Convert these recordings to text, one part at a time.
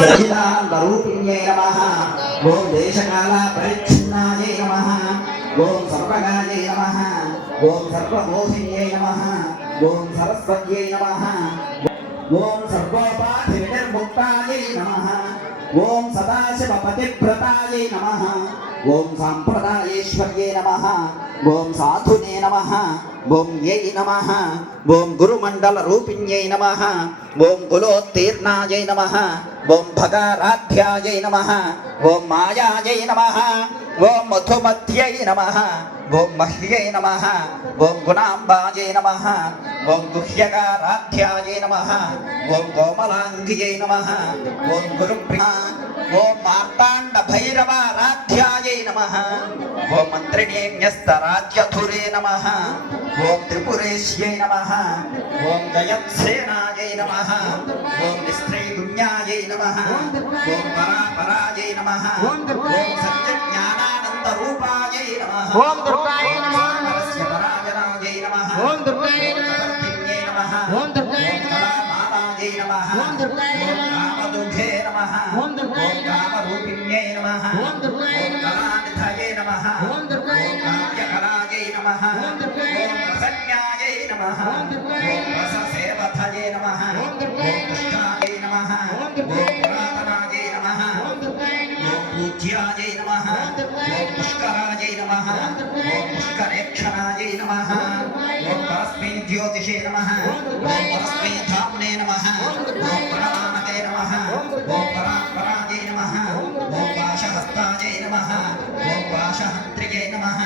सचिदानंदरूपिण्यै नमः ओम देशकालपरिच्छिन्नायै नमः ओम सर्वगायै नमः ओम सर्वमोहिन्यै नमः ओम सरस्वत्यै नमः ओम सर्वोपाधिविनिर्मुक्तायै नमः ओम सदाशिवपतिव्रतायै नमः ओम सांप्रदायेश्वर्यै नमः ओम साधुने नमः ओम यै नमः ओम गुरुमण्डलरूपिण्यै नमः ओम कुलोत्तीर्णायै नमः ओम भगाराध्यायै नमः ओम मायायै नमः ओम मधुमत्यै नमः ओम मह्यै नमः ओम गुणाम्बायै नमः ओम गुह्यकाराध्यायै नमः ओम कोमलाङ्गियै नमः ओम गुरुप्रिया ओम मार्ताण्डभैरवाराध्यायै नमः ओम मन्त्रिणीन्यस्तराज्यधुरे नमः ओम त्रिपुरेश्यै नमः ओम जयत्सेनायै नमः ओम निस्त्रैगुण्यायै नमः ओम परापरायै नमः ओम सत्यज्ञानानन्दरूपायै नमः ओम दुर्गायै नमः पराजनायै नमः ओम दुर्गायै नमः नमः ओम दुर्गायै नमः कलामालायै नमः ओम दुर्गायै नमः कामदुघे नमः ओम दुर्गायै नमः कामरूपिण्यै नमः ओम दुर्गायै नमः कलानिधये नमः ओम दुर्गायै नमः काव्यकलायै नमः ओम दुर्गायै नमः प्रसन्यायै नमः ओम दुर्गायै नमः रससेवथये नमः ओम दुर्गायै नमः पुष्टायै नमः ओम दुर्गायै नमः पुरातनायै नमः ओम दुर्गायै नमः पूज्यायै नमः ओम दुर्गायै नमः पुष्करायै नमः ओम दुर्गायै नमः पुष्करेक्षणायै नमः ओम परस्मै ज्योतिषे नमः ओम दुर्गायै नमः परस्मै धाम्ने नमः ओम ओम दुर्गायै नमः परमानते नमः ओम दुर्गायै ओम परात्परायै नमः ओम पाशहस्तायै नमः ओम पाशहन्त्रियै नमः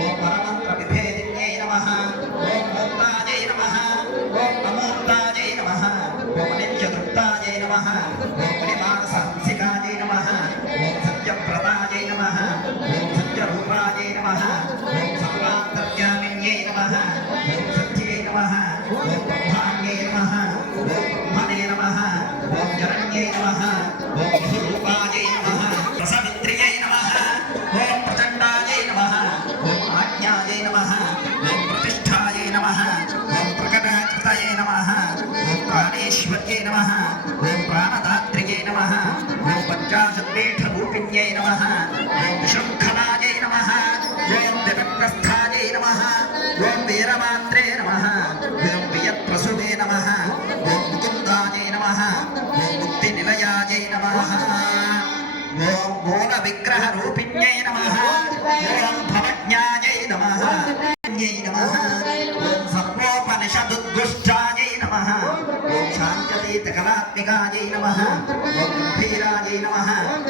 ओम परमन्त्रविभेदिन्यै नमः ओम मूर्तायै नमः ओम अमूर्तायै नमः ओम नित्यतृप्तायै नमः ओम मणिमानसहंसिकायै नमः ओम सत्यप्रदायै नमः ओम सत्यरूपायै नमः ओम सर्वान्तर्यामिन्यै नमः ओम सत्यै नमः ओम ब्रह्माण्यै नमः ओम ब्रह्मणे नमः ओम जरण्यै नमः ओम विधुरूपायै नमः प्रसवित्र्यै नमः ओम प्रचण्डायै नमः ओम आज्ञायै नमः ओम प्रतिष्ठायै नमः ओम प्रकटाकृतये नमः ओम प्राणेश्वर्यै नमः ओम प्राणदात्र्यै नमः ओम पञ्चाशत्पीठरूपिण्यै नमः ओम विशृङ्खलायै नमः ओम दिव्यप्रस्थायै नमः ओम वीरमात्रे नमः ओम प्रियप्रसुवे नमः ओम मुकुन्दायै नमः ओम मुक्तिनिलयायै नमः ओम मूलविग्रहरूपिण्यै नमः ओम भवज्ञायै नमः नमः ओम सर्वोपनिषदुद्गुष्टायै नमः ओम शान्त्यतीतकलात्मिकायै नमः ओम गम्भीरायै नमः ओम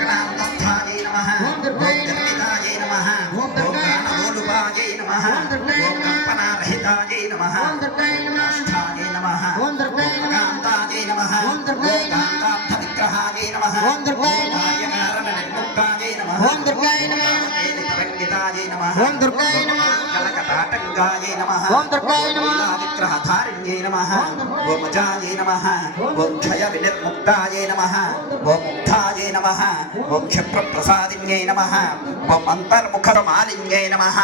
गणान्तस्थायै नमः ओम गर्वितायै नमः ओम गानलोलुपायै नमः ओम कल्पनारहितायै नमः ओम काष्ठायै नमः ओम अकान्तायै नमः ओम कान्तार्थविग्रहायै नमः ओम दुर्गायै नमः कार्यकारणनिर्मुक्तायै नमः ओम दुर्गायै नमः तरङ्गितायै नमः ओम दुर्गायै नमः कलकटाटङ्गायै नमः ओम दुर्गायै नमः विग्रहधारिण्यै नमः ओम अजायै नमः ओम क्षयविनिर्मुक्तायै नमः ओम मुक्तायै नमः ओम क्षिप्रप्रसादिन्यै नमः ओम अन्तर्मुखमालिन्यै नमः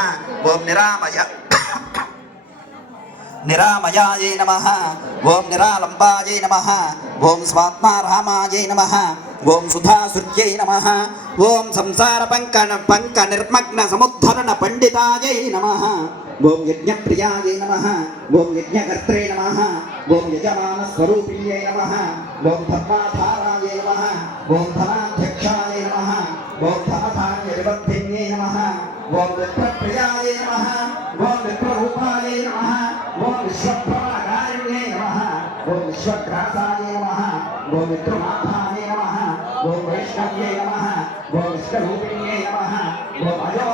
ओम निरामयायै नमः ओम निरालम्बायै नमः ओम स्वात्मारामायै नमः ओम सुधासुर्यै नमः ओम संसारपङ्कनिर्मग्नसमुद्धरणपण्डितायै नमः ओम यज्ञप्रियायै नमः ओम यज्ञकर्त्रे नमः ओम यजमानस्वरूपिण्यै नमः ओम धर्माधारायै नमः ओम धनाध्यक्षायै नमः ओम धनधान्यविवर्धिन्यै नमः ओम विप्रप्रियायै नमः ओम विप्ररूपायै नमः ओम विश्वप्रभाकारिण्यै नमः ओम विश्वग्रासायै नमः ओम विक्रमाभायै नमः ओम वैष्णव्यै नमः ओम विष्णुरूपिण्यै नमः ओम अयो